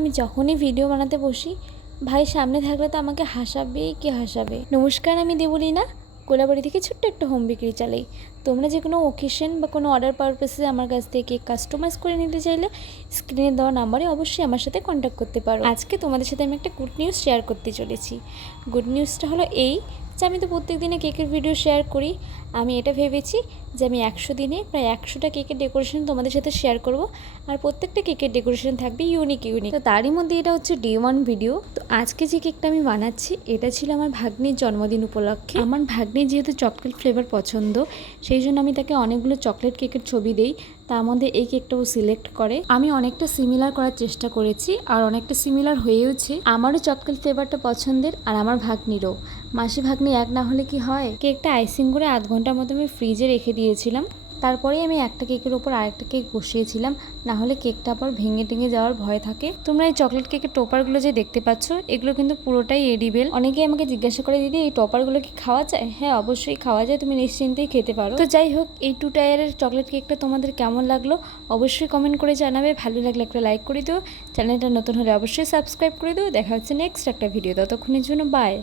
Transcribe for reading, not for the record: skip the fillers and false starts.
আমি যখনই ভিডিও বানাতে বসি ভাই সামনে থাকলে তো আমাকে হাসাবেই কি হাসাবে। নমস্কার, আমি দেবলীনা, কোলাবাড়ি থেকে ছোট্ট একটা হোম বেকারি চালাই। তোমরা যে কোনো ওকেশন বা কোনো অর্ডার পারপাসে আমার কাছ থেকে কাস্টমাইজ করে নিতে চাইলে স্ক্রিনে দেওয়া নাম্বারে অবশ্যই আমার সাথে কন্ট্যাক্ট করতে পারো। আজকে তোমাদের সাথে আমি একটা গুড নিউজ শেয়ার করতে চলেছি। গুড নিউজটা হলো এই যে আমি তো প্রত্যেক দিনে কেকের ভিডিও শেয়ার করি। আমি এটা ভেবেছি যে আমি 100 দিনে প্রায় 100টা কেকের ডেকোরেশন তোমাদের সাথে শেয়ার করব, আর প্রত্যেকটা কেকের ডেকোরেশন থাকবে ইউনিক। তো তারই মধ্যে এটা হচ্ছে ডে 1 ভিডিও। তো আজকে যে কেকটা আমি বানাচ্ছি এটা ছিল আমার ভাগ্নির জন্মদিন উপলক্ষে। আমার ভাগ্নির যেহেতু চকলেট ফ্লেভার পছন্দ, সেই জন্য আমি তাকে অনেকগুলো চকলেট কেকের ছবি দেই, তার মধ্যে এই কেকটাও সিলেক্ট করে। আমি অনেকটা সিমিলার করার চেষ্টা করেছি আর অনেকটা সিমিলার হয়েওছে। আমারও চকলেট ফ্লেভারটা পছন্দের আর আমার ভাগ্নিরও। মাসি ভাগ্নি এক না হলে কি হয়। কেকটা আইসিং করে আধ ঘন্টার মতো আমি ফ্রিজে রেখে দিয়েছিলাম। তারপরেই আমি একটা কেকের ওপর আরেকটা কেক বসিয়েছিলাম, না হলে কেকটা আবার ভেঙে টেঙে যাওয়ার ভয় থাকে। তোমরা এই চকলেট কেকের টপারগুলো যে দেখতে পাচ্ছ, এগুলো কিন্তু পুরোটাই এডিবেল। অনেকেই আমাকে জিজ্ঞাসা করে, দিদি এই টপারগুলো কি খাওয়া যায়? হ্যাঁ, অবশ্যই খাওয়া যায়, তুমি নিশ্চিন্তেই খেতে পারো। তো যাই হোক, এই 2 টায়ারের চকলেট কেকটা তোমাদের কেমন লাগলো অবশ্যই কমেন্ট করে জানাবে। ভালো লাগলে একটা লাইক করে দিও, চ্যানেলটা নতুন হলে অবশ্যই সাবস্ক্রাইব করে দিও। দেখা হচ্ছে নেক্সট একটা ভিডিও, ততক্ষণের জন্য বাই।